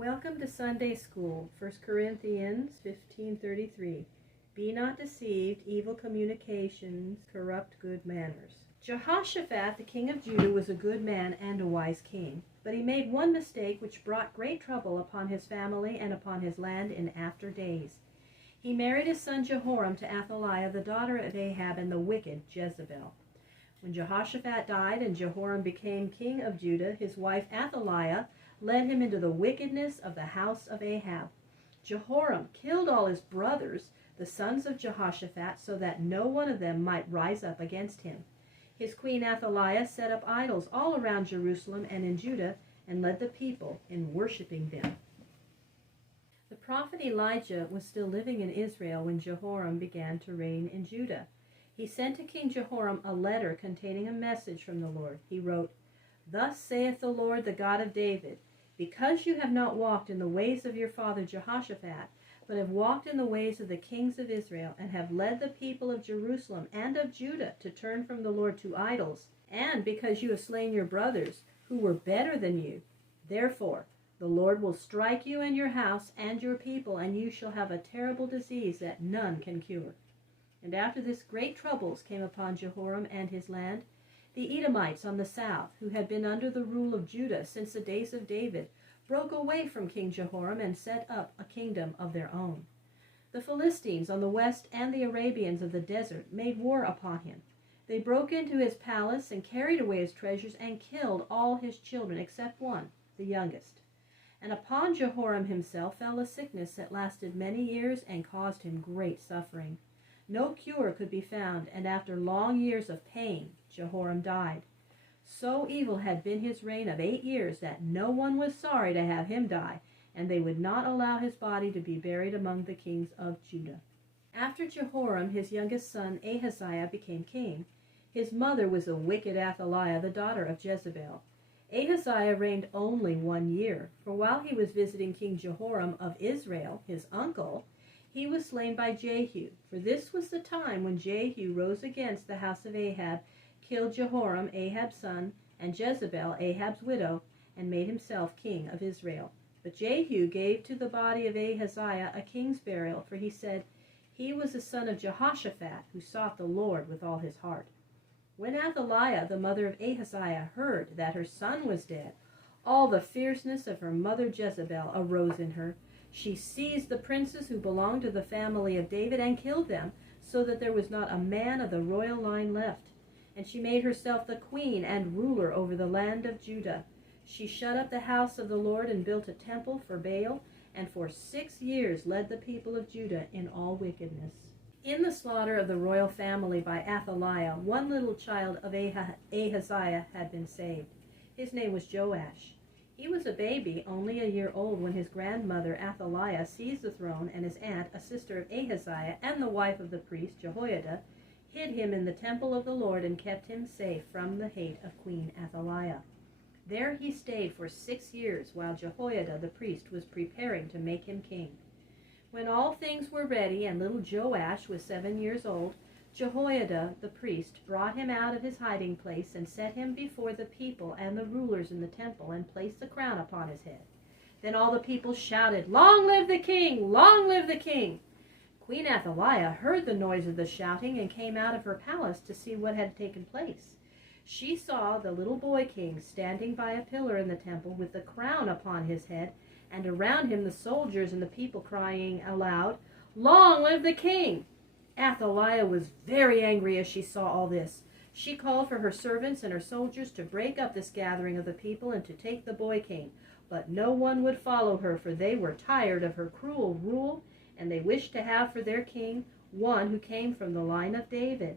Welcome to Sunday School, 1 Corinthians 15:33. Be not deceived, evil communications corrupt good manners. Jehoshaphat, the king of Judah, was a good man and a wise king, but he made one mistake which brought great trouble upon his family and upon his land in after days. He married his son Jehoram to Athaliah, the daughter of Ahab and the wicked Jezebel. When Jehoshaphat died and Jehoram became king of Judah, his wife Athaliah led him into the wickedness of the house of Ahab. Jehoram killed all his brothers, the sons of Jehoshaphat, so that no one of them might rise up against him. His queen Athaliah set up idols all around Jerusalem and in Judah, and led the people in worshiping them. The prophet Elijah was still living in Israel when Jehoram began to reign in Judah. He sent to King Jehoram a letter containing a message from the Lord. He wrote, "Thus saith the Lord, the God of David, because you have not walked in the ways of your father Jehoshaphat, but have walked in the ways of the kings of Israel, and have led the people of Jerusalem and of Judah to turn from the Lord to idols, and because you have slain your brothers, who were better than you, therefore the Lord will strike you and your house and your people, and you shall have a terrible disease that none can cure." And after this great troubles came upon Jehoram and his land. The Edomites on the south, who had been under the rule of Judah since the days of David, broke away from King Jehoram and set up a kingdom of their own. The Philistines on the west and the Arabians of the desert made war upon him. They broke into his palace and carried away his treasures and killed all his children except one, the youngest. And upon Jehoram himself fell a sickness that lasted many years and caused him great suffering. No cure could be found, and after long years of pain, Jehoram died. So evil had been his reign of 8 years that no one was sorry to have him die, and they would not allow his body to be buried among the kings of Judah. After Jehoram, his youngest son Ahaziah became king. His mother was a wicked Athaliah, the daughter of Jezebel. Ahaziah reigned only 1 year, for while he was visiting King Jehoram of Israel, his uncle, he was slain by Jehu, for this was the time when Jehu rose against the house of Ahab, killed Jehoram, Ahab's son, and Jezebel, Ahab's widow, and made himself king of Israel. But Jehu gave to the body of Ahaziah a king's burial, for he said, "He was the son of Jehoshaphat, who sought the Lord with all his heart." When Athaliah, the mother of Ahaziah, heard that her son was dead, all the fierceness of her mother Jezebel arose in her. She seized the princes who belonged to the family of David and killed them, so that there was not a man of the royal line left. And she made herself the queen and ruler over the land of Judah. She shut up the house of the Lord and built a temple for Baal, and for 6 years led the people of Judah in all wickedness. In the slaughter of the royal family by Athaliah, one little child of Ahaziah had been saved. His name was Joash. He was a baby, only a year old, when his grandmother Athaliah seized the throne, and his aunt, a sister of Ahaziah and the wife of the priest Jehoiada, hid him in the temple of the Lord and kept him safe from the hate of Queen Athaliah. There he stayed for 6 years, while Jehoiada the priest was preparing to make him king. When all things were ready and little Joash was 7 years old, Jehoiada the priest brought him out of his hiding place and set him before the people and the rulers in the temple, and placed the crown upon his head. Then all the people shouted, "Long live the king! Long live the king!" Queen Athaliah heard the noise of the shouting and came out of her palace to see what had taken place. She saw the little boy king standing by a pillar in the temple with the crown upon his head, and around him the soldiers and the people crying aloud, "Long live the king!" Athaliah was very angry as she saw all this. She called for her servants and her soldiers to break up this gathering of the people and to take the boy king. But no one would follow her, for they were tired of her cruel rule, and they wished to have for their king one who came from the line of David.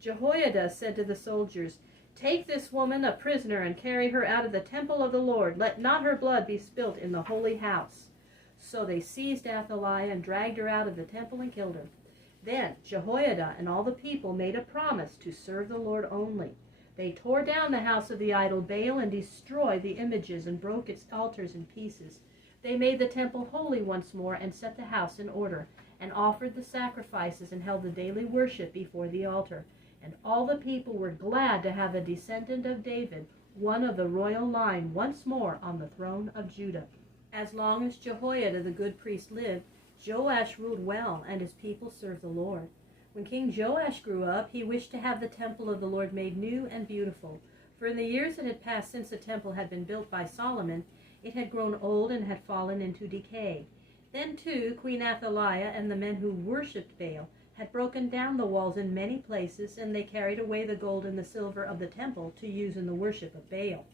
Jehoiada said to the soldiers, "Take this woman a prisoner and carry her out of the temple of the Lord. Let not her blood be spilt in the holy house." So they seized Athaliah and dragged her out of the temple and killed her. Then Jehoiada and all the people made a promise to serve the Lord only. They tore down the house of the idol Baal and destroyed the images and broke its altars in pieces. They made the temple holy once more and set the house in order, and offered the sacrifices and held the daily worship before the altar. And all the people were glad to have a descendant of David, one of the royal line, once more on the throne of Judah. As long as Jehoiada the good priest lived, Joash ruled well, and his people served the Lord. When King Joash grew up, he wished to have the temple of the Lord made new and beautiful. For in the years that had passed since the temple had been built by Solomon, it had grown old and had fallen into decay. Then too Queen Athaliah and the men who worshipped Baal had broken down the walls in many places, and they carried away the gold and the silver of the temple to use in the worship of Baal.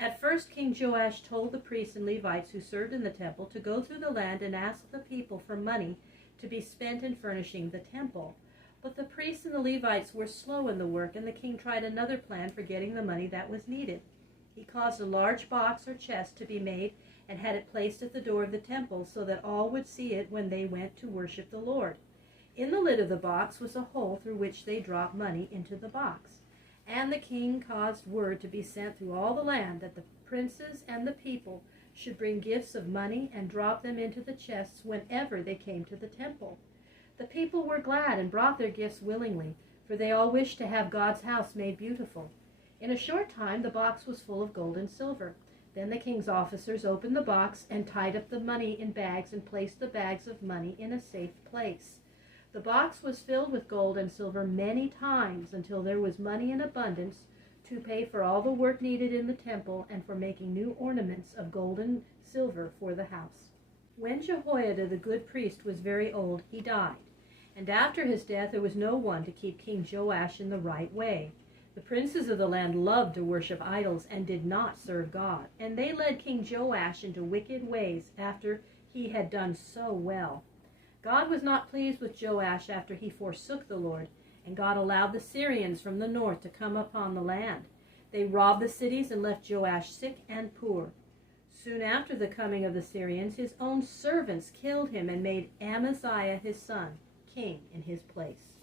At first King Joash told the priests and Levites who served in the temple to go through the land and ask the people for money to be spent in furnishing the temple. But the priests and the Levites were slow in the work, and the king tried another plan for getting the money that was needed. He caused a large box or chest to be made and had it placed at the door of the temple so that all would see it when they went to worship the Lord. In the lid of the box was a hole through which they dropped money into the box. And the king caused word to be sent through all the land that the princes and the people should bring gifts of money and drop them into the chests whenever they came to the temple. The people were glad and brought their gifts willingly, for they all wished to have God's house made beautiful. In a short time the box was full of gold and silver. Then the king's officers opened the box and tied up the money in bags and placed the bags of money in a safe place. The box was filled with gold and silver many times until there was money in abundance to pay for all the work needed in the temple and for making new ornaments of gold and silver for the house. When Jehoiada the good priest was very old, he died. And after his death there was no one to keep King Joash in the right way. The princes of the land loved to worship idols and did not serve God, and they led King Joash into wicked ways after he had done so well. God was not pleased with Joash after he forsook the Lord, and God allowed the Syrians from the north to come upon the land. They robbed the cities and left Joash sick and poor. Soon after the coming of the Syrians, his own servants killed him and made Amaziah his son king in his place.